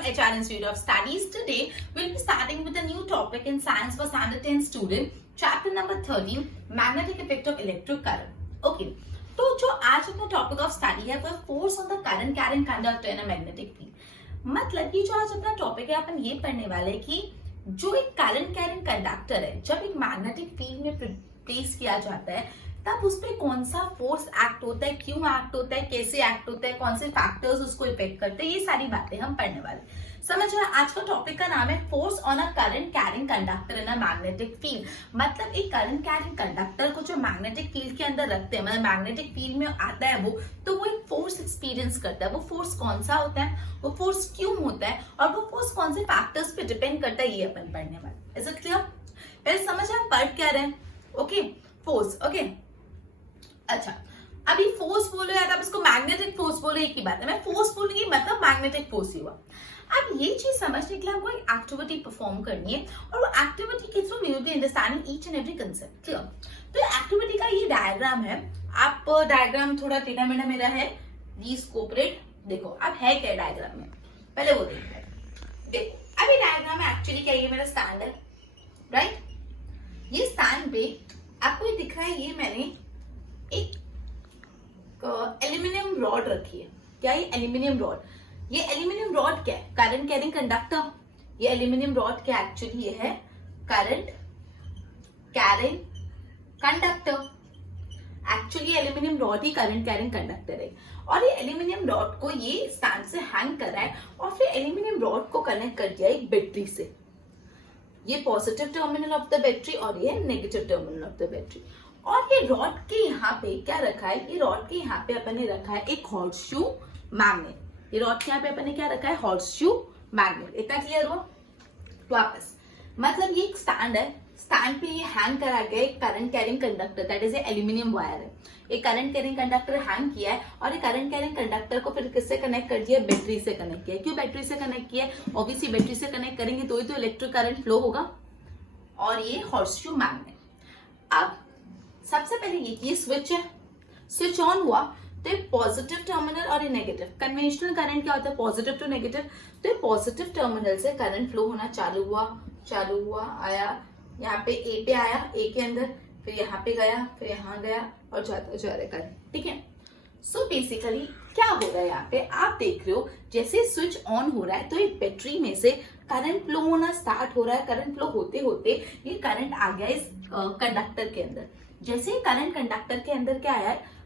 from HR Institute of Studies. Today, we'll be starting with a new topic in Science for Standard 10 student, chapter number 13, Magnetic Effect of Electric Current. Okay, तो जो आज अपना topic of study है वो force on the current carrying conductor in a magnetic field. मतलब कि जो आज अपना टॉपिक है अपन ये पढ़ने वाले हैं कि जो एक करंट कैरिंग कंडक्टर है जब एक मैग्नेटिक फील्ड में प्लेस किया जाता है तब उस पर कौन सा फोर्स एक्ट होता है, क्यों एक्ट होता है, कैसे एक्ट होता है, कौन से फैक्टर्स उसको इफेक्ट करते हैं, ये सारी बातें हम पढ़ने वाले। समझ रहे हैं? आज का टॉपिक का नाम है force on a current carrying conductor in a magnetic field. मतलब एक करंट कैरिंग कंडक्टर को जो मैग्नेटिक फील्ड के अंदर रखते हैं, मतलब मैग्नेटिक फील्ड में आता है वो, तो वो एक फोर्स एक्सपीरियंस करता है। वो फोर्स कौन सा होता है, वो फोर्स क्यों होता है और वो फोर्स कौन से फैक्टर्स पे डिपेंड करता है, ये अपन पढ़ने वाले। Is it clear? पहले समझ हम पढ़ क्या रहे हैं। Okay, force. ओके, अच्छा, अभी फोर्स बोलो या आप इसको मैग्नेटिक फोर्स बोलो, एक ही बात है। मैं फोर्स बोलूंगी मतलब मैग्नेटिक फोर्स ही हुआ। अब ये चीज समझने के लिए हमको एक एक्टिविटी परफॉर्म करनी है और वो एक्टिविटी के through we will be understanding each and every concept. Clear? तो एक्टिविटी का ये डायग्राम है। आप डायग्राम थोड़ा टेढ़ा मेढ़ा मेरा है, प्लीज कोऑपरेट। देखो अब है क्या डायग्राम में, पहले वो देखते हैं। देखो अभी डायग्राम में एक्चुअली क्या, ये मेरा स्टैंड है, राइट? ये स्टैंड पे आपको ये दिख रहा है, ये मैंने एक एल्यूमिनियम रॉड रखी है। क्या ये एल्यूमिनियम रॉड? ये एल्यूमिनियम रॉड क्या है? Current carrying conductor. ये एल्यूमिनियम रॉड क्या एक्चुअली ये है? Current carrying conductor. Actually aluminium rod ही करंट कैरिंग कंडक्टर है। और ये एल्यूमिनियम रॉड को ये स्टैंड से हैंग कर रहा है और फिर एल्यूमिनियम रॉड को कनेक्ट कर दिया एक बैटरी से। ये positive terminal of the battery और ये negative terminal of the battery. और ये रॉड के यहाँ पे क्या रखा है? ये रॉड के यहाँ पे अपन ने रखा है एक हॉर्सशू मैग्नेट। ये रॉड के यहाँ पे अपन ने क्या रखा है? Horseshoe magnet. इतना क्लियर हुआ? वापस मतलब ये एक स्टैंड है, स्टैंड पे ये हैंग करा गया एक current carrying conductor, that is aluminium wire है। एक करंट कैरिंग कंडक्टर हैंग किया है और ये करंट कैरिंग कंडक्टर को फिर किससे कनेक्ट कर दिया? बैटरी से कनेक्ट किया। क्यों बैटरी से कनेक्ट किया? ऑब्वियसली बैटरी से कनेक्ट करेंगे तो ही तो इलेक्ट्रिक करंट फ्लो होगा। और ये हॉर्सशू मैग्नेट। अब सबसे पहले ये स्विच है, स्विच ऑन हुआ तो पॉजिटिव टर्मिनल और ये नेगेटिव। कन्वेंशनल करंट क्या होता है? Positive to negative. तो ये पॉजिटिव टर्मिनल से करंट फ्लो होना चालू हुआ, आया यहाँ पे ए पे आया, ए के अंदर, फिर यहाँ पे गया, फिर यहाँ गया और जाता जा रहा है करंट। ठीक है? सो बेसिकली क्या हो रहा है यहाँ पे, आप देख रहे हो जैसे स्विच ऑन हो रहा है तो एक बैटरी में से करंट फ्लो होना स्टार्ट हो रहा है। करंट फ्लो होते होते ये करंट आ गया इस कंडक्टर के अंदर। जैसे करंट कंडक्टर के अंदर क्या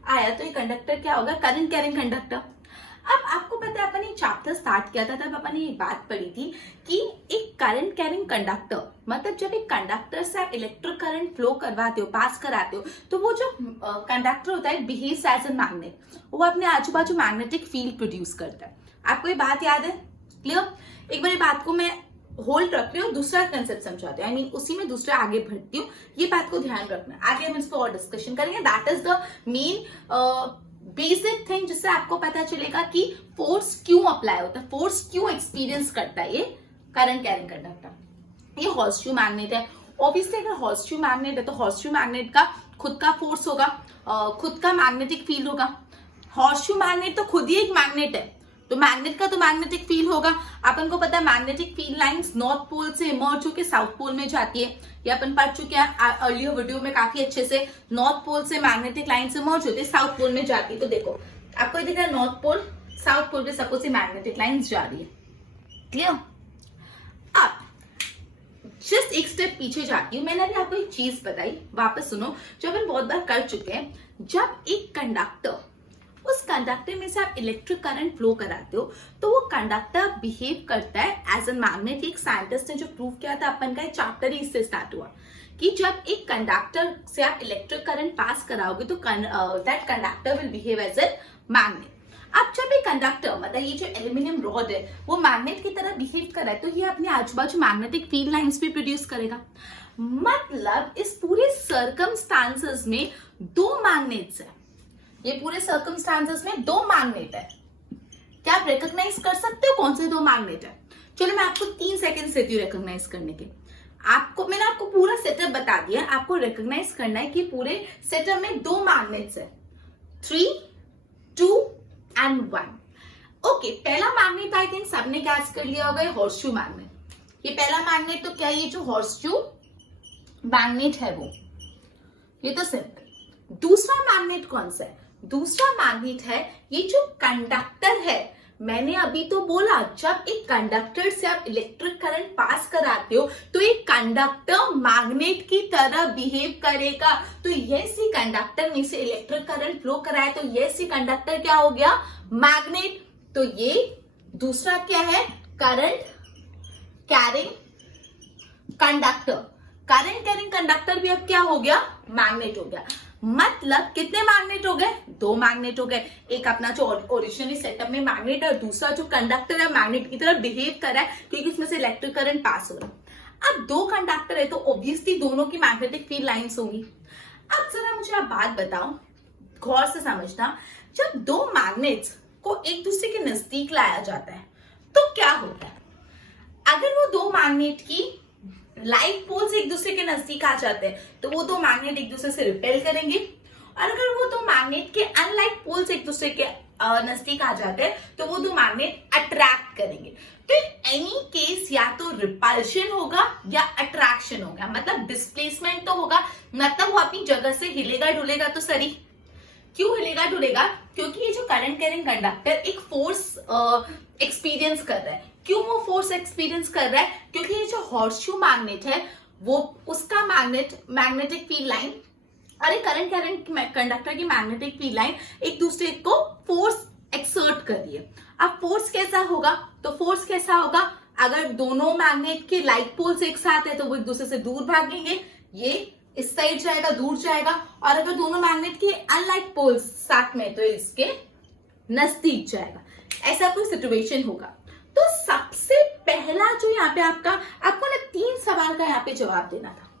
आया तो ये कंडक्टर क्या होगा? Current carrying conductor. अब आपको पता है अपन ये चैप्टर स्टार्ट किया था तब अपन ने एक बात पढ़ी थी कि एक करंट कैरिंग कंडक्टर मतलब जब एक कंडक्टर से आप इलेक्ट्रिक करंट फ्लो करवाते हो, पास कराते हो, तो वो जो कंडक्टर होता है बिहेव्स एज अ मैग्नेट। वो अपने आजू बाजू मैग्नेटिक फील्ड प्रोड्यूस करता है। आपको ये बात याद है? क्लियर? एक बार बात को मैं होल्ड रख रही हूँ, दूसरा कंसेप्ट समझाती हूँ, आई मीन उसी में दूसरा आगे बढ़ती हूँ। ये बात को ध्यान रखना, आगे हम इस पर और डिस्कशन करेंगे। That is the main basic thing जिससे आपको पता चलेगा कि फोर्स क्यों अप्लाई होता है, फोर्स क्यों एक्सपीरियंस करता है ये करंट कैरिंग कंडक्टर। ये हॉर्सशू मैग्नेट है। ऑब्वियसली अगर हॉर्सशू मैग्नेट है तो हॉर्सशू मैग्नेट का खुद का फोर्स होगा, खुद का मैग्नेटिक फील्ड होगा। हॉर्सशू मैग्नेट तो खुद ही एक मैग्नेट है, तो मैग्नेट का तो मैग्नेटिक फील्ड होगा। अपन को पता है magnetic field lines north pole से इमर्ज होकर साउथ पोल में जाती है। ये अपन पढ़ चुके हैं अर्लियर वीडियो में काफी अच्छे से। नॉर्थ पोल से मैग्नेटिक लाइंस इमर्ज होती है, साउथ पोल में जाती है। तो देखो आपको दिख रहा है नॉर्थ पोल, साउथ पोल पे सपोज से मैग्नेटिक लाइंस जा रही है। क्लियर? अब जस्ट एक स्टेप पीछे जाती हूँ। मैंने अभी आपको एक चीज बताई, वापस सुनो, जो अपन बहुत बार कर चुके हैं। जब एक कंडक्टर, उस कंडक्टर में से आप इलेक्ट्रिक करंट फ्लो कराते हो तो वो कंडक्टर बिहेव करता है एज अ मैग्नेट। एक साइंटिस्ट ने जो प्रूव किया था, अपन का चैप्टर ही इससे स्टार्ट हुआ कि जब एक कंडक्टर से आप इलेक्ट्रिक करंट पास कराओगे तो that conductor will behave as a magnet. अब जब एक कंडक्टर मतलब ये जो एल्यूमिनियम रॉड है वो मैग्नेट की तरह बिहेव कर रहा है तो ये अपने आजू बाजू मैग्नेटिक फील्ड लाइंस भी प्रोड्यूस करेगा। मतलब इस पूरे सर्कमस्टांसेस में दो मैग्नेट्स है। ये पूरे सर्कमस्टांसेस में दो मैग्नेट है। क्या आप रिकॉग्नाइज कर सकते हो कौन से दो मैग्नेट है? चलो मैं आपको 3 सेकंड देती हूँ रिकॉग्नाइज करने के। मैंने आपको पूरा सेटअप बता दिया, आपको रिकॉग्नाइज करना है कि पूरे सेटअप में दो मैग्नेट्स है, 3, 2 and 1। ओके, पहला मैग्नेट आई थिंक सबने कैच कर लिया होगा, हॉर्सशू मैग्नेट। ये पहला मैग्नेट तो क्या, ये जो हॉर्सशू मैग्नेट है वो, ये तो सिंपल। दूसरा मैग्नेट कौन सा है? दूसरा मैग्नेट है ये जो कंडक्टर है। मैंने अभी तो बोला जब एक कंडक्टर से आप इलेक्ट्रिक करंट पास कराते हो तो एक कंडक्टर मैग्नेट की तरह बिहेव करेगा। तो यस, ये कंडक्टर में से इलेक्ट्रिक करंट फ्लो कराए तो यस, ये कंडक्टर क्या हो गया, मैग्नेट। तो ये दूसरा क्या है, current carrying conductor. Current carrying conductor भी अब क्या हो गया, मैग्नेट हो गया। मतलब कितने मैग्नेट हो गए, दो मैग्नेट हो गए। एक अपना जो ओरिजिनली सेटअप में मैग्नेट है और दूसरा जो कंडक्टर है मैग्नेट की तरह बिहेव कर रहा है क्योंकि इसमें से इलेक्ट्रिक करंट पास हो रहा है। अब दो कंडक्टर है तो ऑब्वियसली दोनों की मैग्नेटिक फील्ड लाइंस होंगी। अब जरा मुझे आप बात बताओ, गौर से समझना, जब दो मैग्नेट्स को एक दूसरे के नजदीक लाया जाता है तो क्या होता है? अगर वो दो मैग्नेट की लाइक पोल्स एक दूसरे के नजदीक आ जाते हैं तो वो दो मैग्नेट एक दूसरे से रिपेल करेंगे, और अगर वो दो मैग्नेट के अनलाइक पोल्स एक दूसरे के नजदीक आ जाते हैं तो वो दो मैग्नेट अट्रैक्ट करेंगे। तो एनी केस या तो रिपल्शन होगा या अट्रैक्शन होगा, मतलब डिस्प्लेसमेंट तो होगा, मतलब वो अपनी जगह से हिलेगा डुलेगा तो सही। क्यों हिलेगा डुलेगा? क्योंकि ये जो करंट कैरिंग कंडक्टर एक फोर्स एक्सपीरियंस कर रहा है। क्यों वो फोर्स एक्सपीरियंस कर रहा है? क्योंकि ये जो हॉर्सशू मैग्नेट है वो उसका मैग्नेटिक फील्ड लाइन और एक करंट कैरिंग कंडक्टर की मैग्नेटिक फील्ड लाइन एक दूसरे को फोर्स एक्सर्ट कर रही है। अब फोर्स कैसा होगा? तो फोर्स कैसा होगा, अगर दोनों मैग्नेट के लाइक पोल्स एक साथ है तो वो एक दूसरे से दूर भागेंगे, ये इस साइड जाएगा, दूर जाएगा, और अगर दोनों मैग्नेट के अनलाइक पोल्स साथ में तो इसके नजदीक जाएगा। ऐसा कोई सिचुएशन होगा। तो सबसे पहला जो यहाँ पे आपको ना 3 सवाल का यहाँ पे जवाब देना था।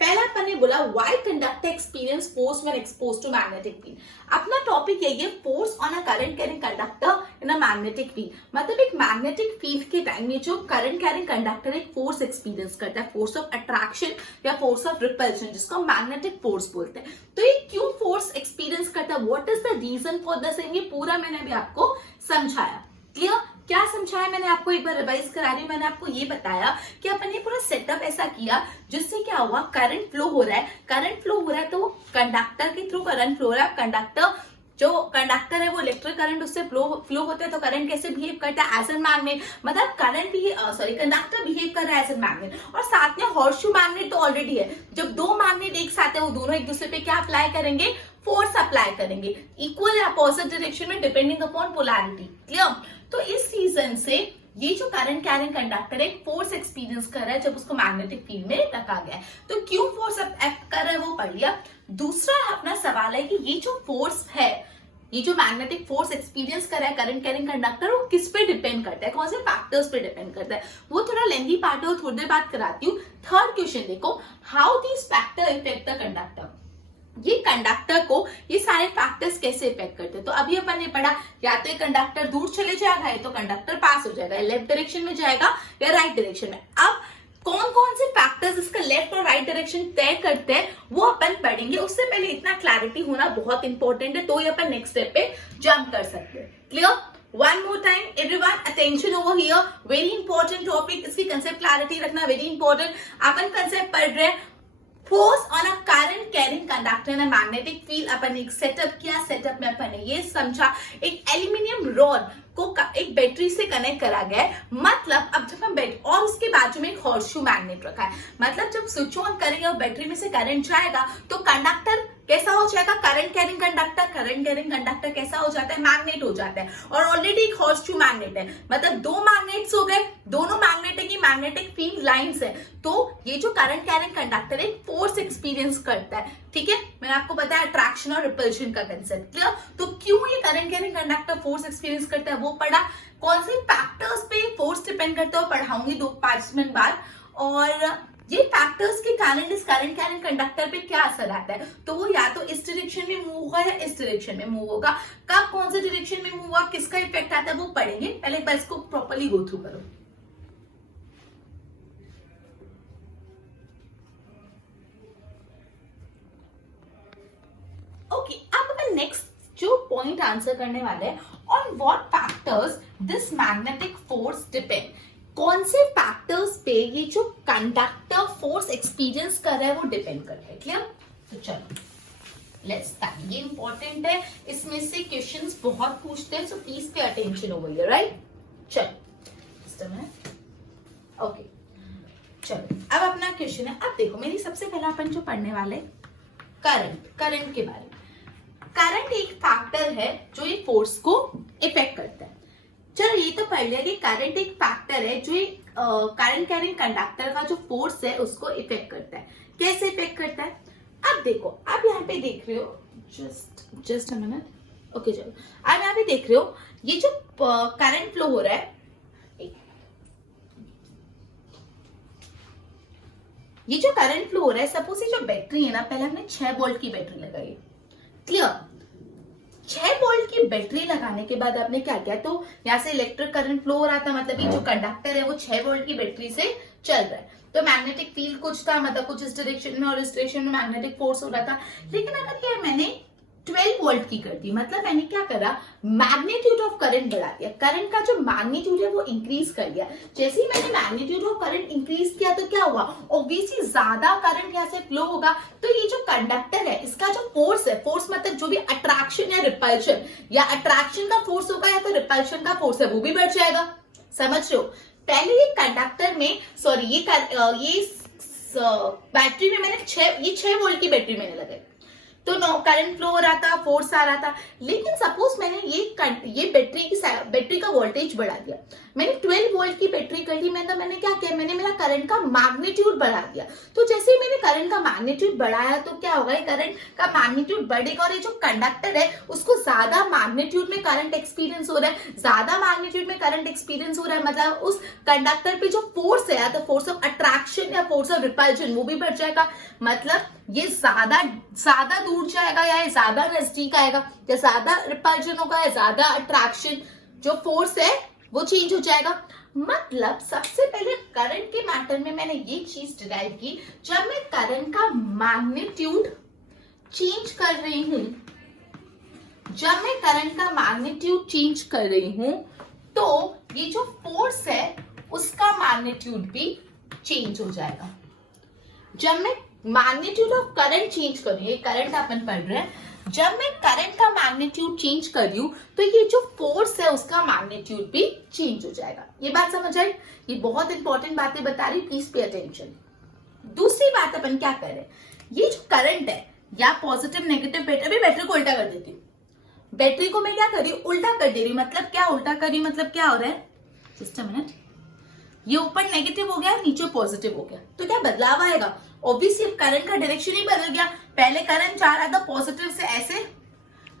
पहला अपन ने बोला why conductor experience force when exposed to magnetic field. अपना टॉपिक यही है, force on a current carrying conductor in a magnetic field. मतलब एक मैग्नेटिक फील्ड के टाइम में जो करंट कैरिंग कंडक्टर एक फोर्स एक्सपीरियंस करता है, फोर्स ऑफ अट्रैक्शन या फोर्स ऑफ रिपल्शन, जिसको मैग्नेटिक फोर्स बोलते हैं। तो ये क्यों फोर्स एक्सपीरियंस करता है, what is the reason for this, ये पूरा मैंने अभी आपको समझाया। क्लियर? क्या समझाया मैंने आपको, एक बार रिवाइज करा रही हूं। मैंने आपको ये बताया कि अपन ने पूरा सेटअप ऐसा किया जिससे क्या हुआ, करंट फ्लो हो रहा है तो कंडक्टर के थ्रू करंट फ्लो हो रहा है। जो कंडक्टर है वो इलेक्ट्रिक करंट उससे फ्लो होता है तो करंट कैसे बिहेव करता है, एज एन मैग्नेट। मतलब कंडक्टर बिहेव कर रहा है एज एन मैग्नेट। और साथ में हॉर्सशू मैग्नेट तो ऑलरेडी है। जब दो मैग्नेट एक साथ है वो दोनों एक दूसरे पे क्या अप्लाई करेंगे, फोर्स अप्लाई करेंगे, इक्वल या अपोजिट डायरेक्शन में डिपेंडिंग अपॉन पोलैरिटी। क्लियर? तो इस रीजन से ये जो करंट कैरिंग कंडक्टर है फोर्स एक्सपीरियंस कर रहा है जब उसको मैग्नेटिक फील्ड में रखा गया है। तो क्यों फोर्स एक्ट कर रहा है वो पढ़ लिया। दूसरा अपना सवाल है कि ये जो फोर्स है, ये जो मैग्नेटिक फोर्स एक्सपीरियंस कर रहा है करंट कैरिंग कंडक्टर, वो किस पे डिपेंड करता है, कौन से फैक्टर्स पे डिपेंड करता है। वो थोड़ा लेंथी पार्ट है, थोड़ी देर बात कराती हूँ। थर्ड क्वेश्चन देखो, how these factor effect the conductor. ये कंडक्टर को ये सारे फैक्टर्स कैसे इफेक्ट करते हैं। तो अभी अपन ने पढ़ा, या तो ये कंडक्टर दूर चले जाएगा या तो कंडक्टर पास हो जाएगा, लेफ्ट डायरेक्शन में जाएगा या राइट डायरेक्शन में। अब कौन कौन से फैक्टर्स इसका लेफ्ट और राइट डायरेक्शन तय करते हैं वो अपन पढ़ेंगे। उससे पहले इतना क्लैरिटी होना बहुत इंपॉर्टेंट है, तो ये अपन नेक्स्ट स्टेप पे जंप कर सकते हैं। Clear? One more time, everyone, attention over here. Very important topic. इसकी कंसेप्ट क्लैरिटी रखना वेरी इंपॉर्टेंट। अपन कंसेप्ट पढ़ रहे हैं force on a current carrying conductor in a magnetic field. अपन एक सेटअप किया, सेटअप में अपन ने ये समझा एक एल्यूमिनियम रॉड को एक बैटरी से कनेक्ट करा गया है। मतलब अब जब हम और उसके बाजू में एक हॉर्सशू मैग्नेट रखा है, मतलब जब स्विच ऑन करेंगे और बैटरी में से करंट जाएगा तो कंडक्टर कैसा हो जाएगा, करंट कैरिंग कंडक्टर कैसा हो जाता है, मैग्नेट हो जाता है। और ऑलरेडी एक हॉर्सशू मैग्नेट है, मतलब दो मैग्नेट्स हो गए, दोनों मैग्नेट की मैग्नेटिक फील्ड लाइंस है। तो ये जो करंट कैरिंग कंडक्टर है फोर्स एक्सपीरियंस करता है। ठीक है, मैंने आपको बताया अट्रैक्शन और रिपल्शन का कंसेप्ट। क्लियर? तो क्यों ये current carrying conductor force experience करता है वो पढ़ा। कौन से फैक्टर्स पे फोर्स डिपेंड करता है पढ़ाऊंगी 2-5 मिनट बाद। और ये फैक्टर्स के कारण इस करंट कैरिंग कंडक्टर पे क्या असर आता है, तो वो या तो इस डायरेक्शन में मूव होगा या इस डायरेक्शन में मूव होगा। कब कौन से डायरेक्शन में मूव होगा, किसका इफेक्ट आता है वो पढ़ेंगे। पहले एक बार इसको प्रॉपर्ली गो थ्रू करो। ओके, अब अपन नेक्स्ट जो पॉइंट आंसर करने वाले हैं, on what factors this magnetic force depend, कौन से फैक्टर्स पे ये जो कंडक्टर फोर्स एक्सपीरियंस कर रहा है वो डिपेंड कर रहा है। क्लियर? तो चलो लेट्स स्टार्ट। ये इंपॉर्टेंट है, इसमें से क्वेश्चंस बहुत पूछते हैं, so please pay attention over here, right? चलो ओके, चलो अब अपना क्वेश्चन है। अब देखो मेरी सबसे पहला अपन जो पढ़ने वाले करंट के बारे में। करंट एक फैक्टर है जो ये फोर्स को इफेक्ट करता है। चलो ये तो पढ़ लिया कि करंट एक फैक्टर है जो करंट कैरिंग कंडक्टर का जो फोर्स है उसको इफेक्ट करता है। कैसे इफेक्ट करता है? अब देखो, आप यहाँ पे देख रहे हो, जस्ट अ मिनट, ओके चलो, आप यहाँ पे देख रहे हो ये जो करंट फ्लो हो रहा है, ये जो करंट फ्लो हो रहा है, सपोज ये जो बैटरी है ना, पहले हमने 6 वोल्ट की बैटरी लगाई। क्लियर? 6 वोल्ट की बैटरी लगाने के बाद आपने क्या किया, तो यहाँ से इलेक्ट्रिक करंट फ्लो हो रहा था, मतलब ये जो कंडक्टर है वो 6 वोल्ट की बैटरी से चल रहा है। तो मैग्नेटिक फील्ड कुछ था, मतलब कुछ इस डायरेक्शन में और इस डायरेक्शन में मैग्नेटिक फोर्स हो रहा था। लेकिन अगर ये मैंने 12 वोल्ट की कर दी, मतलब मैंने क्या करा, मैग्नीट्यूड ऑफ करंट बढ़ा दिया, करंट का जो मैग्नीट्यूड है वो इंक्रीज कर दिया। जैसे ही मैंने मैग्नीट्यूड ऑफ करंट इंक्रीज किया तो क्या हुआ, ऑब्वियसली ज्यादा करंट यहाँ से फ्लो होगा, तो ये जो कंडक्टर है इसका जो फोर्स है, फोर्स मतलब जो भी अट्रैक्शन या रिपल्शन, या अट्रैक्शन का फोर्स होगा या तो रिपल्शन का फोर्स है वो भी बढ़ जाएगा। समझ रहे हो? पहले ये कंडक्टर में, सॉरी ये बैटरी में मैंने 6 वोल्ट की बैटरी मैंने लगाई, तो करंट फ्लो हो रहा था, फोर्स आ रहा था। लेकिन सपोज मैंने ये बैटरी का वोल्टेज बढ़ा दिया, मैंने 12 वोल्ट की बैटरी कर ली, मैंने क्या किया, मैंने मेरा करंट का मैग्नीट्यूड बढ़ा दिया। तो जैसे ही मैंने करंट का मैग्नीट्यूड बढ़ाया तो क्या होगा, करंट का मैग्नीट्यूड बढ़ेगा और ये जो कंडक्टर है उसको ज्यादा मैग्नीट्यूड में करंट एक्सपीरियंस हो रहा है, ज्यादा मैग्नीट्यूड में करंट एक्सपीरियंस हो रहा है, मतलब उस कंडक्टर पे जो फोर्स है, या तो फोर्स ऑफ अट्रैक्शन या फोर्स ऑफ रिपल्शन, वो भी बढ़ जाएगा। मतलब ये ज्यादा दूर जाएगा या ज्यादा नजदीक आएगा, या ज्यादा रिपल्शन होगा या ज्यादा अट्रैक्शन, जो फोर्स है वो चेंज हो जाएगा। मतलब सबसे पहले करंट के मैटर में मैंने ये चीज डिराइव की, जब मैं करंट का मैग्नीट्यूड चेंज कर रही हूं, जब मैं करंट का मैग्नीट्यूड चेंज कर रही हूं, तो ये जो फोर्स है उसका मैग्नीट्यूड भी चेंज हो जाएगा। जब मैं मैग्नीट्यूड ऑफ करंट चेंज कर रही हूँ, करंट अपन पढ़ रहे हैं, जब मैं करंट का मैग्नीट्यूड चेंज कर रही हूँ तो ये जो फोर्स है उसका मैग्नीट्यूड भी चेंज हो जाएगा। ये बात समझ आई? ये बहुत इंपॉर्टेंट बातें बता रही, प्लीज पे अटेंशन। दूसरी बात अपन क्या कर रहे हैं, ये जो करंट है या पॉजिटिव नेगेटिव, बैटरी को उल्टा कर देती हूँ, बैटरी को मैं क्या कर रही हूँ, उल्टा कर दे रही हूँ। मतलब क्या उल्टा कर रही हूँ, मतलब क्या हो रहा है, जस्ट अ मिनट, ये ऊपर नेगेटिव हो गया, नीचे पॉजिटिव हो गया, तो क्या बदलाव आएगा? ऑब्वियसली करंट का डायरेक्शन ही बदल गया। पहले करंट जा रहा था पॉजिटिव से ऐसे,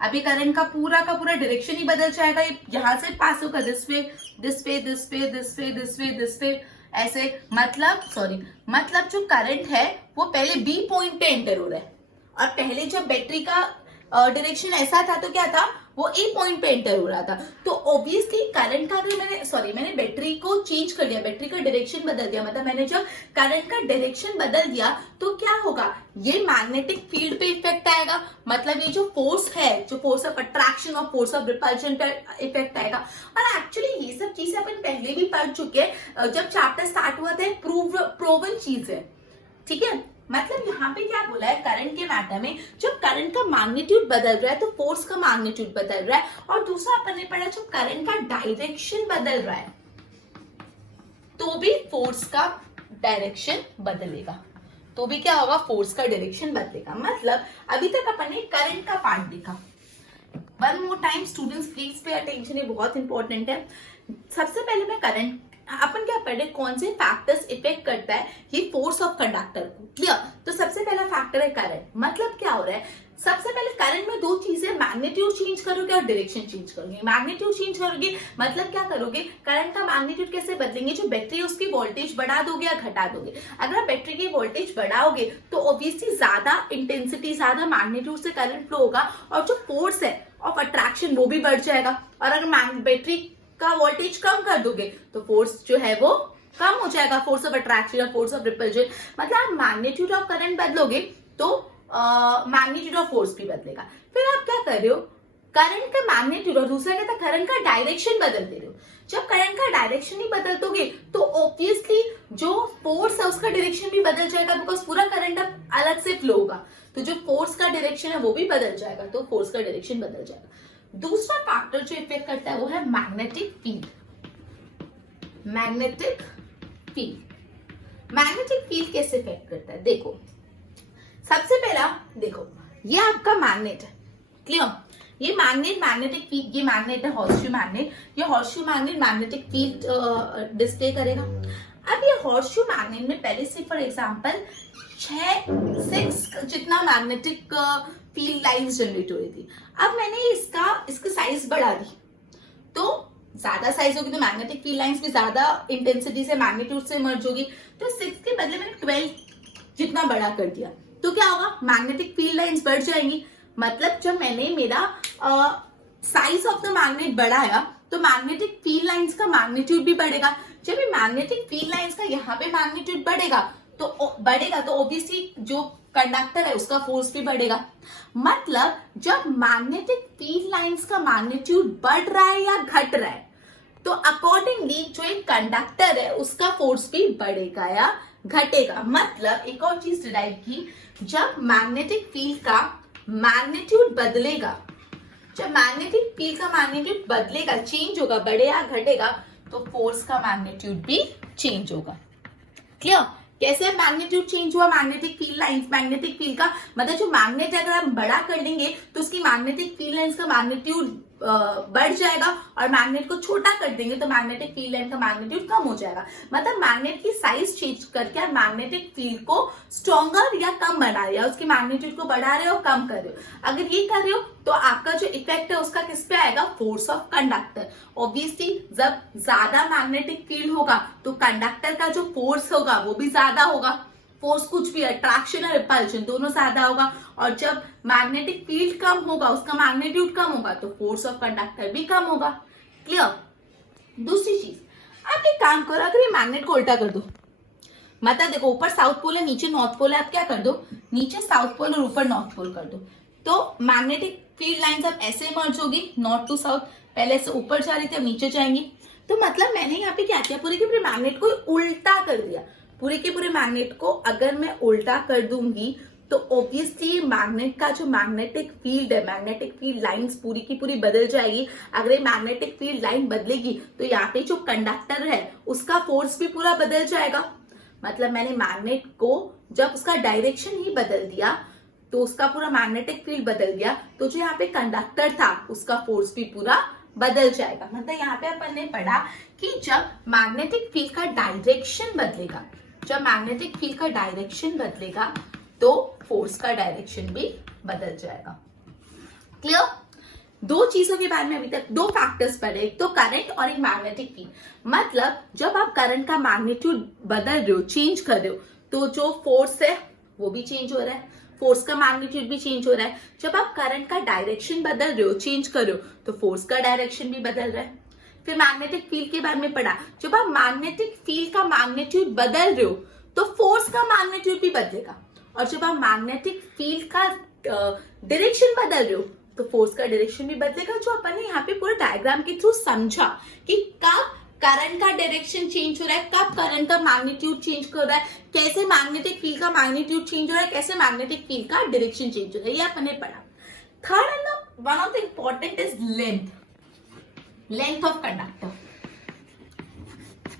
अभी करंट का पूरा डायरेक्शन ही बदल जाएगा, यहां से पास होगा this way, this way, this way, this way, this way, this way, ऐसे। मतलब जो करंट है वो पहले बी पॉइंट पे एंटर हो रहा है, और पहले जब बैटरी का डायरेक्शन ऐसा था तो क्या था, वो ए पॉइंट पे एंटर हो रहा था। तो ऑब्वियसली करंट का अगर मैंने बैटरी को चेंज कर दिया, बैटरी का डायरेक्शन बदल दिया, मतलब मैंने जब करंट का डायरेक्शन बदल दिया तो क्या होगा, ये मैग्नेटिक फील्ड पे इफेक्ट आएगा। मतलब ये जो फोर्स है, जो फोर्स ऑफ अट्रैक्शन और फोर्स ऑफ रिपल्शन पे इफेक्ट आएगा। और एक्चुअली ये सब चीजें अपन पहले भी पढ़ चुके हैं, जब चैप्टर स्टार्ट हुआ था, प्रूवन चीज है, ठीक है। मतलब यहाँ पे क्या बोला है, करंट के मैटर में जब करंट का मैग्नीट्यूड बदल रहा है तो फोर्स का मैग्नीट्यूड बदल रहा है। और दूसरा अपन ने पढ़ा, जब करंट का डायरेक्शन बदल रहा है तो भी फोर्स का डायरेक्शन बदलेगा, तो भी क्या होगा, फोर्स का डायरेक्शन बदलेगा। मतलब अभी तक अपन ने करंट का पार्ट देखा। One more time students please pay attention, ये बहुत इंपॉर्टेंट है। सबसे पहले मैं करंट, अपन क्या पढ़े, कौन से फैक्टर्स इफेक्ट करता है ये फोर्स ऑफ कंडक्टर को। क्लियर? तो सबसे पहला फैक्टर है करंट। मतलब क्या हो रहा है, सबसे पहले करंट में दो चीजें, मैग्नीट्यूड चेंज करोगे और डायरेक्शन चेंज करोगे। मैग्नीट्यूड चेंज करोगे मतलब क्या करोगे, करंट का मैग्नीट्यूड कैसे बदलेंगे, जो बैटरी है उसकी वोल्टेज बढ़ा दोगे या घटा दोगे। अगर आप बैटरी की वोल्टेज बढ़ाओगे तो ऑब्वियसली ज्यादा इंटेंसिटी, ज्यादा मैग्नीट्यूड से करंट फ्लो होगा, और जो फोर्स है ऑफ अट्रैक्शन वो भी बढ़ जाएगा। और अगर बैटरी का वोल्टेज कम कर दोगे तो फोर्स जो है वो कम हो जाएगा, फोर्स ऑफ अट्रैक्शन या फोर्स ऑफ रिपल्शन। मतलब आप मैग्नीट्यूड ऑफ करंट बदलोगे तो मैग्नीट्यूड ऑफ फोर्स भी बदलेगा। फिर आप क्या कर रहे हो, करंट का मैग्नीट्यूड और दूसरा कहता है करंट का डायरेक्शन बदल दे रहे हो। जब करंट का डायरेक्शन ही बदल दोगे तो ऑब्वियसली जो फोर्स है उसका डायरेक्शन भी बदल जाएगा, बिकॉज पूरा करंट अब अलग से फ्लो होगा, तो जो फोर्स का डायरेक्शन है वो भी बदल जाएगा, तो फोर्स का डायरेक्शन बदल जाएगा। दूसरा फैक्टर जो इफेक्ट करता है वो है magnetic field. Magnetic field, magnetic field कैसे इफेक्ट करता है, देखो सबसे पहला देखो ये आपका मैग्नेट है, क्लियर, ये मैग्नेट मैग्नेटिक फील्ड, ये मैग्नेट है हॉर्सशू मैग्नेट, ये horseshoe magnet magnetic field display करेगा। अब ये हॉर्सशू मैग्नेट में पहले से फॉर एग्जांपल 6 जितना मैग्नेटिक फील्ड लाइंस जनरेट हो रही थी। अब मैंने इसका साइज बढ़ा दी, तो ज्यादा साइज होगी तो मैग्नेटिक फील्ड लाइंस भी ज्यादा इंटेंसिटी से मैग्नीट्यूड से मर्ज होगी, तो 6 के बदले मैंने 12 जितना बड़ा कर दिया, तो क्या होगा, मैग्नेटिक फील्ड लाइंस बढ़ जाएंगी। मतलब जब मैंने मेरा साइज ऑफ द मैग्नेट बढ़ाया तो मैग्नेटिक फील्ड लाइंस का मैग्नीट्यूड भी बढ़ेगा। जब ये मैग्नेटिक फील्ड लाइंस का यहाँ पे मैग्नीट्यूड बढ़ेगा तो ऑब्वियसली जो कंडक्टर है उसका फोर्स भी बढ़ेगा। मतलब जब मैग्नेटिक फील्ड लाइंस का मैग्नीट्यूड बढ़ रहा है या घट रहा है तो अकॉर्डिंगली जो एक कंडक्टर है उसका फोर्स भी बढ़ेगा या घटेगा। मतलब एक और चीज डिराइव की, जब मैग्नेटिक फील्ड का मैग्नीट्यूड बदलेगा, जब मैग्नेटिक फील्ड का मैग्नीट्यूड बदलेगा, चेंज होगा, बढ़े या घटेगा, तो फोर्स का मैग्नीट्यूड भी चेंज होगा। क्लियर, कैसे मैग्नीट्यूड चेंज हुआ magnetic field lines, magnetic field का मतलब जो मैग्नेट अगर हम बड़ा कर लेंगे तो उसकी मैग्नेटिक फील्ड लाइंस का मैग्नीट्यूड बढ़ जाएगा, और मैग्नेट को छोटा कर देंगे तो मैग्नेटिक फील्ड लाइन का मैग्नीट्यूड कम हो जाएगा। मतलब मैग्नेट की साइज चेंज करके मैग्नेटिक फील्ड को स्ट्रॉन्गर या कम बना रहे हो, उसकी मैग्नीट्यूड को बढ़ा रहे हो कम कर रहे हो। अगर ये कर रहे हो तो आपका जो इफेक्ट है उसका किस पे आएगा, फोर्स ऑफ कंडक्टर। ऑब्वियसली जब ज्यादा मैग्नेटिक फील्ड होगा तो कंडक्टर का जो फोर्स होगा वो भी ज्यादा होगा, फोर्स कुछ भी अट्रैक्शन और रिपल्शन दोनों ज्यादा होगा, और जब मैग्नेटिक फील्ड कम होगा उसका मैग्नीट्यूड कम होगा तो फोर्स ऑफ कंडक्टर भी कम होगा। क्लियर। दूसरी चीज, आप एक काम करो, अगर ये मैग्नेट को उल्टा कर दो, मतलब देखो ऊपर साउथ पोल है नीचे नॉर्थ पोल है, आप क्या कर दो, नीचे साउथ पोल और ऊपर नॉर्थ पोल कर दो, तो मैग्नेटिक फील्ड लाइंस अब ऐसे मर्ज होगी, नॉर्थ टू साउथ, पहले से ऊपर जा रही थी अब नीचे जाएंगी। तो मतलब मैंने यहाँ पे क्या किया, पूरे के पूरे मैग्नेट को उल्टा कर दिया। पूरे के पूरे मैग्नेट को अगर मैं उल्टा कर दूंगी तो ऑब्वियसली मैग्नेट का जो मैग्नेटिक फील्ड है, मैग्नेटिक फील्ड लाइंस पूरी की पूरी बदल जाएगी। अगर ये मैग्नेटिक फील्ड लाइन बदलेगी तो यहाँ पे जो कंडक्टर है उसका फोर्स भी पूरा बदल जाएगा। मतलब मैंने मैग्नेट को जब उसका डायरेक्शन ही बदल दिया तो उसका पूरा मैग्नेटिक फील्ड बदल गया, तो जो यहाँ पे कंडक्टर था उसका फोर्स भी पूरा बदल जाएगा। मतलब यहाँ पे अपन ने पढ़ा कि जब मैग्नेटिक फील्ड का डायरेक्शन बदलेगा, जब मैग्नेटिक फील्ड का डायरेक्शन बदलेगा तो फोर्स का डायरेक्शन भी बदल जाएगा। क्लियर। दो चीजों के बारे में अभी तक दो फैक्टर्स पढ़े, एक तो करंट और एक मैग्नेटिक फील्ड। मतलब जब आप करंट का मैग्नीट्यूड बदल रहे हो, चेंज कर रहे हो, तो जो फोर्स है वो भी चेंज हो रहा है, फोर्स का मैग्नीट्यूड भी चेंज हो रहा है। जब आप करंट का डायरेक्शन बदल रहे हो, चेंज कर रहे हो, तो फोर्स का डायरेक्शन भी बदल रहा है। फिर मैग्नेटिक फील्ड के बारे में पढ़ा, जब आप मैग्नेटिक फील्ड का मैग्नीट्यूड बदल रहे हो तो फोर्स का मैग्नीट्यूड भी बदलेगा, और जब आप मैग्नेटिक फील्ड का डायरेक्शन बदल रहे हो तो फोर्स का डायरेक्शन भी बदलेगा। जो अपन ने यहाँ पे पूरे डायग्राम के थ्रू समझा कि कब करंट का डायरेक्शन चेंज हो रहा है, कब करंट का मैग्नीट्यूड चेंज कर रहा है, कैसे मैग्नेटिक फील्ड का मैग्नीट्यूड चेंज हो रहा है, कैसे मैग्नेटिक फील्ड का डायरेक्शन चेंज हो रहा है, ये अपन ने पढ़ा। Third and one of the important is length, length of conductor,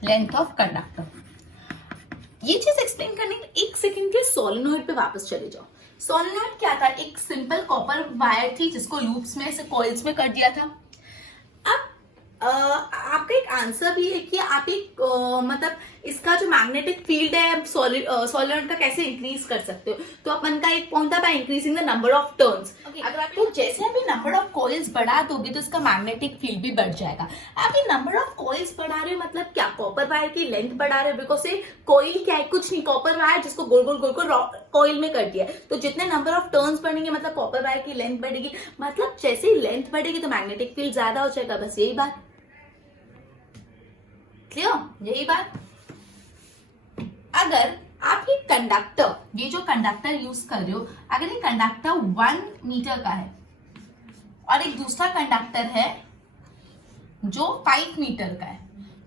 length of conductor. ये चीज एक्सप्लेन करने के एक सेकंड के सोलेनॉइड पे वापस चले जाओ। सोलेनॉइड क्या था, एक सिंपल कॉपर वायर थी जिसको लूप्स में से कॉइल्स में कर दिया था। अब आपका एक आंसर भी है कि आप एक मतलब इसका जो मैग्नेटिक फील्ड है सोलेनॉइड का कैसे इंक्रीज कर सकते हो। तो अपन का एक पॉइंट था by increasing the number of turns. अगर आप तो जैसे अभी नंबर ऑफ कॉइल्स बढ़ा दोगे तो इसका मैग्नेटिक फील्ड भी बढ़ जाएगा। आप ये नंबर ऑफ कॉइल्स बढ़ा रहे हो मतलब क्या, कॉपर वायर की लेंथ बढ़ा रहे हो, बिकॉज से कॉइल क्या है, कुछ नहीं, कॉपर वायर जिसको गोल गोल गोल गोल कॉइल में कर दिया है। तो जितने नंबर ऑफ टर्न्स बढ़ेंगे मतलब कॉपर वायर की लेंथ बढ़ेगी, मतलब जैसे ही लेंथ बढ़ेगी तो मैग्नेटिक फील्ड ज्यादा हो जाएगा। बस यही बात, क्लियर, यही बात। अगर आप ये कंडक्टर, ये जो कंडक्टर यूज कर रहे हो, अगर ये कंडक्टर 1 मीटर का है और एक दूसरा कंडक्टर है जो 5 मीटर का है,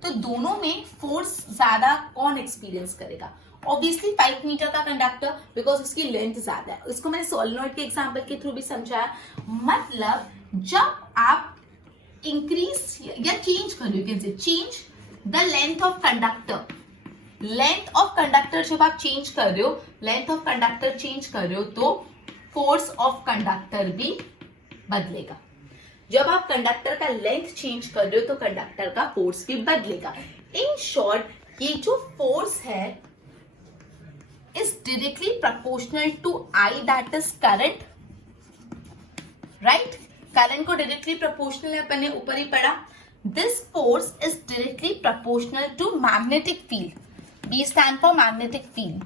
तो दोनों में फोर्स ज्यादा कौन एक्सपीरियंस करेगा? ऑब्वियसली 5 मीटर का कंडक्टर, बिकॉज उसकी लेंथ ज्यादा है। इसको मैंने सोलेनॉइड के एग्जांपल के थ्रू भी समझाया। मतलब जब आप इंक्रीज या चेंज कर रहे हो, change the length of conductor, length of conductor जब आप चेंज कर रहे हो, लेंथ ऑफ कंडक्टर चेंज कर रहे हो, तो फोर्स ऑफ कंडक्टर भी बदलेगा। जब आप कंडक्टर का लेंथ चेंज कर रहे हो तो कंडक्टर का फोर्स भी बदलेगा। इन शॉर्ट, ये जो फोर्स है is directly proportional to I, that is current, right? Current को डायरेक्टली प्रोपोर्शनल अपन ने ऊपर ही पढ़ा। This force is directly proportional to magnetic field, B stand for magnetic field,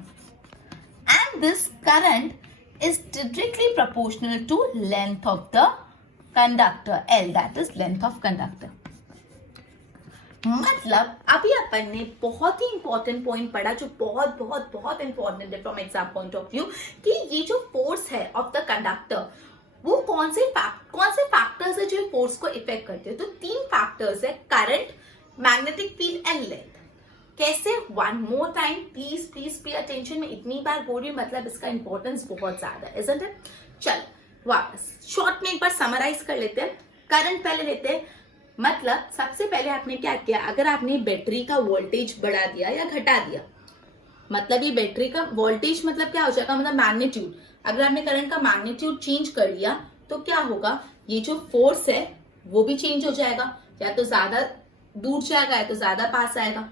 and this current is directly proportional to length of the conductor, L, that is length of conductor. मतलब अभी अपन ने बहुत ही important point पढ़ा, जो बहुत बहुत बहुत important है from exam point of view, कि ये जो फोर्स है ऑफ द कंडक्टर, वो कौन से फैक्टर्स है जो फोर्स को इफेक्ट करते हैं? तो 3 फैक्टर्स है, current, magnetic field and length. कैसे? One more time, please please pay attention. में इतनी बार बोल रही हूँ, मतलब इसका इंपॉर्टेंस बहुत ज्यादा है, isn't it? चलो वापस शॉर्ट में एक बार समराइज कर लेते हैं। करंट पहले लेते हैं। मतलब सबसे पहले आपने क्या किया, अगर आपने बैटरी का वोल्टेज बढ़ा दिया या घटा दिया, मतलब ये बैटरी का वोल्टेज मतलब क्या हो जाएगा, मतलब मैग्नीट्यूड। अगर आपने करंट का मैग्नीट्यूड चेंज कर लिया तो क्या होगा, ये जो फोर्स है वो भी चेंज हो जाएगा, या तो ज्यादा दूर जाएगा या तो ज्यादा पास आएगा।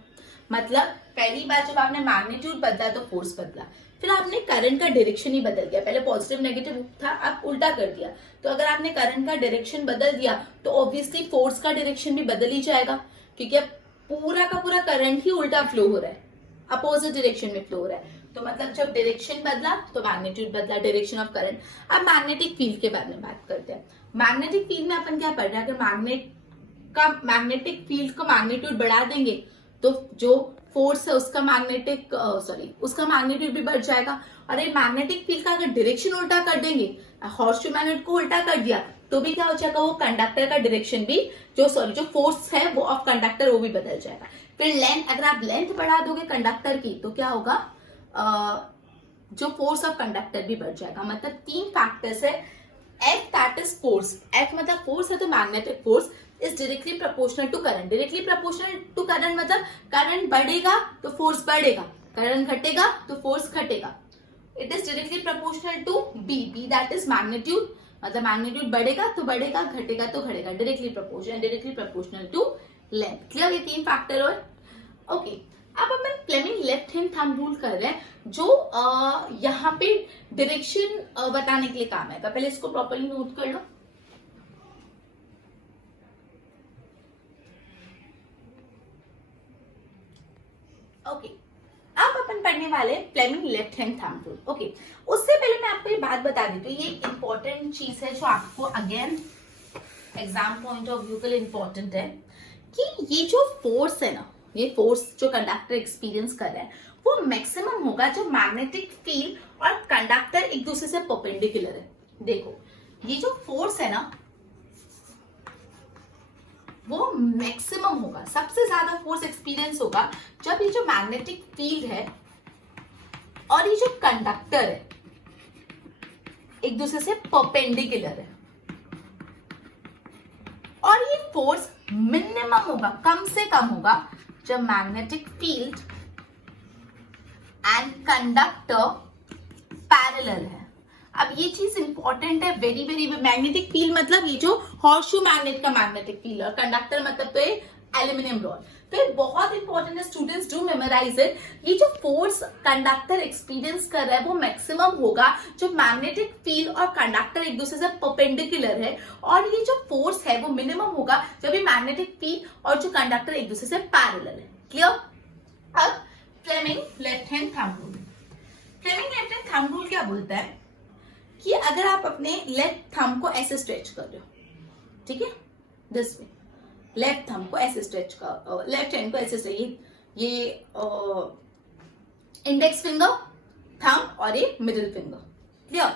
मतलब पहली बार जब आपने मैग्नीट्यूड बदला तो फोर्स बदला, फिर आपने करंट का डायरेक्शन ही बदल दिया। पहले पॉजिटिव नेगेटिव था, आप उल्टा कर दिया। तो अगर आपने करंट का डायरेक्शन बदल दिया तो ऑब्वियसली फोर्स का डायरेक्शन भी बदल ही जाएगा, क्योंकि अब पूरा का पूरा करंट ही उल्टा फ्लो हो रहा है, अपोजिट डायरेक्शन में फ्लो हो रहा है। तो मतलब जब डायरेक्शन बदला तो मैग्नीट्यूड बदला, डायरेक्शन ऑफ करंट। अब मैग्नेटिक फील्ड के बारे में बात करते हैं। मैग्नेटिक फील्ड में अपन क्या पढ़ रहे हैं, अगर मैग्नेटिक फील्ड का मैग्नीट्यूड बढ़ा देंगे तो जो फोर्स है उसका मैग्नीट्यूड भी बढ़ जाएगा। और ये मैग्नेटिक फील्ड का अगर डायरेक्शन उल्टा कर देंगे, हॉर्सशू मैग्नेट को उल्टा कर दिया, तो भी क्या हो जाएगा, वो कंडक्टर का डायरेक्शन भी, जो फोर्स है वो ऑफ कंडक्टर, वो भी बदल जाएगा। फिर लेंथ, अगर आप लेंथ बढ़ा दोगे कंडक्टर की तो क्या होगा, जो फोर्स ऑफ कंडक्टर भी बढ़ जाएगा। मतलब 3 फैक्टर्स है। F that is force, F मतलब फोर्स है, तो magnetic force is directly proportional to current. Directly proportional to current मतलब करंट बढ़ेगा तो फोर्स बढ़ेगा, करंट घटेगा तो फोर्स घटेगा। It is directly proportional to B, B that is magnitude, मतलब मैग्नीट्यूड बढ़ेगा तो बढ़ेगा, घटेगा तो घटेगा, directly proportional to length. Clear? ये 3 फैक्टर और ओके। अब अपन Fleming left hand thumb rule कर रहे हैं, जो यहाँ पे डायरेक्शन बताने के लिए काम है। पहले इसको प्रॉपर्ली नोट कर लो। ओके, अब अपन पढ़ने वाले Fleming left hand thumb rule. Okay, उससे पहले मैं आपको ये बात बता दी, तो ये इंपॉर्टेंट चीज है जो आपको again exam point of view के लिए इंपॉर्टेंट है, कि ये जो फोर्स है ना, ये फोर्स जो कंडक्टर एक्सपीरियंस कर रहा है वो मैक्सिमम होगा जब मैग्नेटिक फील्ड और कंडक्टर एक दूसरे से परपेंडिकुलर है। देखो, ये जो फोर्स है ना वो मैक्सिमम होगा, सबसे ज्यादा फोर्स एक्सपीरियंस होगा जब ये जो मैग्नेटिक फील्ड है और ये जो कंडक्टर है एक दूसरे से परपेंडिकुलर है, और ये फोर्स मिनिमम होगा, कम से कम होगा जब magnetic field and conductor parallel है। अब ये चीज इंपॉर्टेंट है, वेरी वेरी। मैग्नेटिक फील्ड मतलब ये जो हॉर्सशू मैग्नेट का मैग्नेटिक फील्ड, और कंडक्टर मतलब तो ये एल्यूमिनियम रॉड। तो ये बहुत इंपॉर्टेंट है, स्टूडेंट्स डू मेमोराइज इट। ये जो फोर्स कंडक्टर एक्सपीरियंस कर रहा है वो मैक्सिमम होगा जब मैग्नेटिक फील्ड और कंडक्टर एक दूसरे से परपेंडिकुलर है, और ये जो फोर्स है वो मिनिमम होगा जब ये मैग्नेटिक फील्ड और जो कंडक्टर एक दूसरे से पैरेलल है। क्लियर? अब Fleming left hand thumb rule. Fleming left hand thumb rule क्या बोलता है कि अगर आप अपने लेफ्ट थंब को ऐसे स्ट्रेच कर रहे हो, ठीक है, दिस वे, लेफ्ट थंब को ऐसे स्ट्रेच कर, लेफ्ट हैंड को ऐसे स्ट्रेच, ये इंडेक्स फिंगर, थंब और ये मिडिल फिंगर। क्लियर?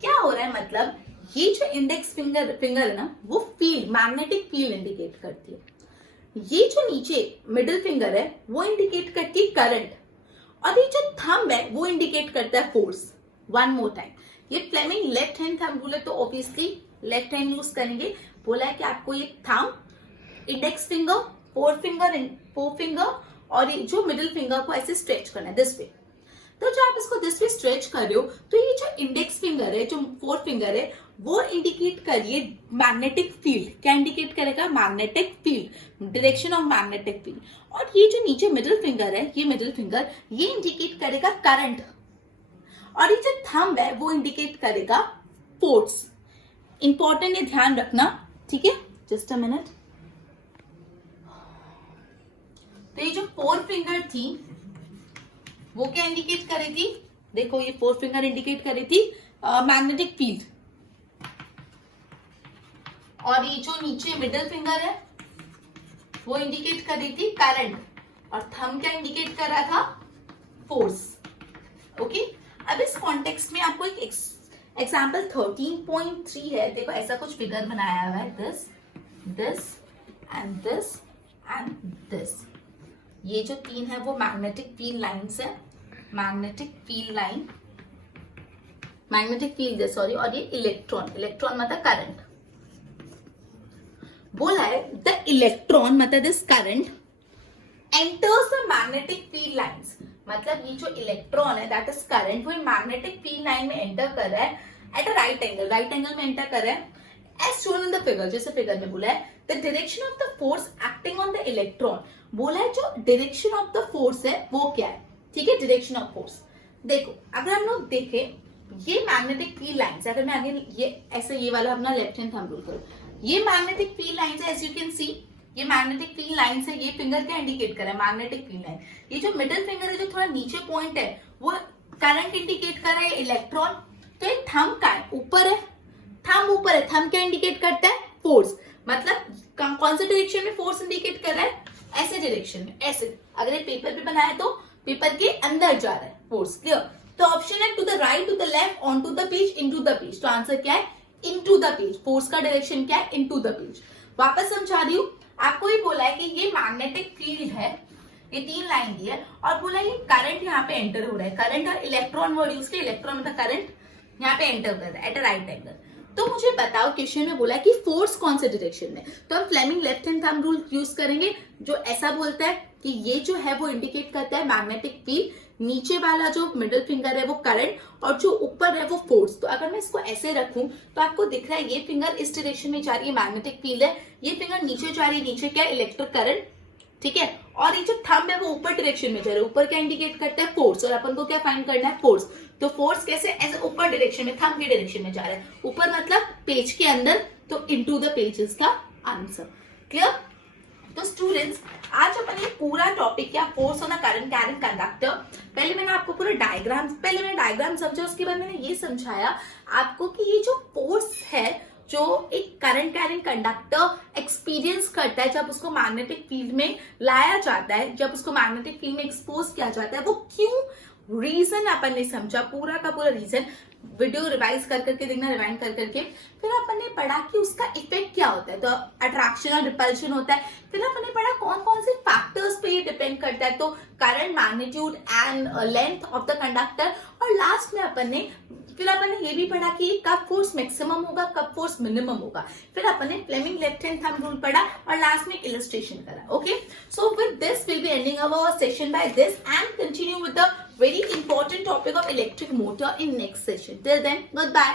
क्या हो रहा है, मतलब ये जो इंडेक्स फिंगर है ना, वो फील्ड, मैग्नेटिक फील्ड इंडिकेट करती है। ये जो नीचे मिडिल फिंगर है वो इंडिकेट करती है करंट, और ये जो थंब है वो इंडिकेट करता है फोर्स। वन मोर टाइम, ये Fleming left hand thumb rule है तो ऑब्वियसली लेफ्ट हैंड यूज करेंगे। बोला है कि आपको ये thumb, index finger, four finger और ये जो मिडिल फिंगर को ऐसे स्ट्रेच करना है दिस वे। तो जब आप इसको दिस वे स्ट्रेच कर रहे हो तो ये जो इंडेक्स फिंगर है, जो फोर फिंगर है, वो इंडिकेट करिए मैग्नेटिक फील्ड। क्या इंडिकेट करेगा? Magnetic field, direction of magnetic field. और ये जो नीचे मिडिल फिंगर है, ये मिडिल फिंगर, ये इंडिकेट करेगा करंट, और ये जो थंब है वो इंडिकेट करेगा फोर्स। इंपॉर्टेंट है, ध्यान रखना, ठीक है? Just a minute. तो ये जो फोर फिंगर थी वो क्या इंडिकेट कर रही थी? देखो, ये फोर फिंगर इंडिकेट कर रही थी मैग्नेटिक फील्ड, और ये जो नीचे मिडिल फिंगर है वो इंडिकेट कर रही थी करंट, और थंब क्या इंडिकेट कर रहा था? फोर्स। ओके, अब इस कॉन्टेक्स्ट में आपको एक एग्जाम्पल 13.3 है। देखो, ऐसा कुछ फिगर बनाया हुआ है, this this and this and this. ये जो तीन है वो मैग्नेटिक फील्ड लाइन्स है, magnetic field line, magnetic field है, सॉरी। और ये इलेक्ट्रॉन, इलेक्ट्रॉन मतलब करंट। बोला है द इलेक्ट्रॉन मतलब this current enters the magnetic field lines, मतलब ये जो इलेक्ट्रॉन है दैट इज करंट, वो मैग्नेटिक फील्ड लाइन में एंटर कर रहा है at a right angle, right angle में एंटर कर रहा है as shown in the figure. जैसे फिगर में बोला है the direction of the force acting on the electron. बोला है जो डायरेक्शन ऑफ द फोर्स है वो क्या है, ठीक है? Direction of force. देखो, अगर हम लोग देखें ये मैग्नेटिक फील्ड लाइन्स, अगर मैं आगे ये ऐसे ये वाला अपना लेफ्ट हैंड थंब रूल करूं, ये मैग्नेटिक फील्ड लाइन्स है, एज यू कैन सी ये मैग्नेटिक फील्ड लाइन्स है। ये फिंगर क्या इंडिकेट कर रहा है? Magnetic field line. ये जो मिडिल फिंगर है जो थोड़ा नीचे पॉइंट है वो करंट इंडिकेट कर रहा है, इलेक्ट्रॉन। तो ये थंब का है, ऊपर है, थंब ऊपर है। थंब क्या इंडिकेट करता है? फोर्स। मतलब कौन से डायरेक्शन में फोर्स इंडिकेट कर रहा है? ऐसे डायरेक्शन में, ऐसे। अगर ये पेपर पे बनाया तो पेपर के अंदर जा रहा है फोर्स। क्लियर? तो ऑप्शन है to the right, to the left, on to the page, into the page. तो आंसर क्या है? Into the page. फोर्स का डायरेक्शन क्या है? Into the page. वापस समझा रही हूं आपको। ये बोला है कि ये मैग्नेटिक फील्ड है, ये तीन लाइन दी है, और बोला ये करंट यहाँ पे एंटर हो रहा है। करंट और इलेक्ट्रॉन वर्ड यूज किया, इलेक्ट्रॉन मतलब करंट यहाँ पे एंटर कर रहा है एट अ राइट एंगल। तो मुझे बताओ, क्वेश्चन में बोला है कि फोर्स कौन से डायरेक्शन में, तो हम Fleming left hand thumb rule use करेंगे, जो ऐसा बोलता है कि ये जो है वो इंडिकेट करता है मैग्नेटिक फील्ड, नीचे वाला जो मिडिल फिंगर है वो करंट, और जो ऊपर है वो फोर्स। तो अगर मैं इसको ऐसे रखूं तो आपको दिख रहा है ये फिंगर इस डायरेक्शन में जा रही है, मैग्नेटिक फील्ड है। ये फिंगर नीचे जा रही है, नीचे क्या है? इलेक्ट्रिक करंट, ठीक है? और ये जो थंब है वो ऊपर डायरेक्शन में जा रहा है, ऊपर क्या इंडिकेट करता है? फोर्स। और अपन को क्या फाइंड करना है? फोर्स। तो फोर्स कैसे? ऐसे ऊपर डायरेक्शन में, थंब की डायरेक्शन में जा रहा है, ऊपर मतलब पेज के अंदर, तो इनटू द पेज इसका आंसर। क्लियर? तो स्टूडेंट्स, आज अपन ये पूरा टॉपिक क्या, force on a current carrying conductor, पहले मैंने आपको पूरा डायग्राम समझा, उसके बाद मैंने ये समझाया आपको कि ये जो फोर्स है जो एक करंट कैरिंग कंडक्टर एक्सपीरियंस करता है जब उसको मैग्नेटिक फील्ड में लाया जाता है, जब उसको मैग्नेटिक फील्ड में एक्सपोज किया जाता है, वो क्यों, रीजन अपन ने समझा, पूरा का पूरा रीजन। वीडियो रिवाइज कर करके देखना, रिवाइंड कर करके। फिर अपन ने पढ़ा कि उसका इफेक्ट क्या होता है, तो अट्रैक्शन और रिपल्शन होता है। फिर अपन ने पढ़ा कौन कौन से फैक्टर्स पे ये डिपेंड करता है, तो current, magnitude and length of the conductor. और लास्ट में अपन ने ये भी पढ़ा कि कब फोर्स मैक्सिमम होगा, कब फोर्स मिनिमम होगा। फिर अपन ने Fleming left hand thumb rule पढ़ा, और लास्ट में इलस्ट्रेशन करा। Okay, so with this will be ending our session by this and continue with the very important topic of electric motor in next session. Till then, goodbye.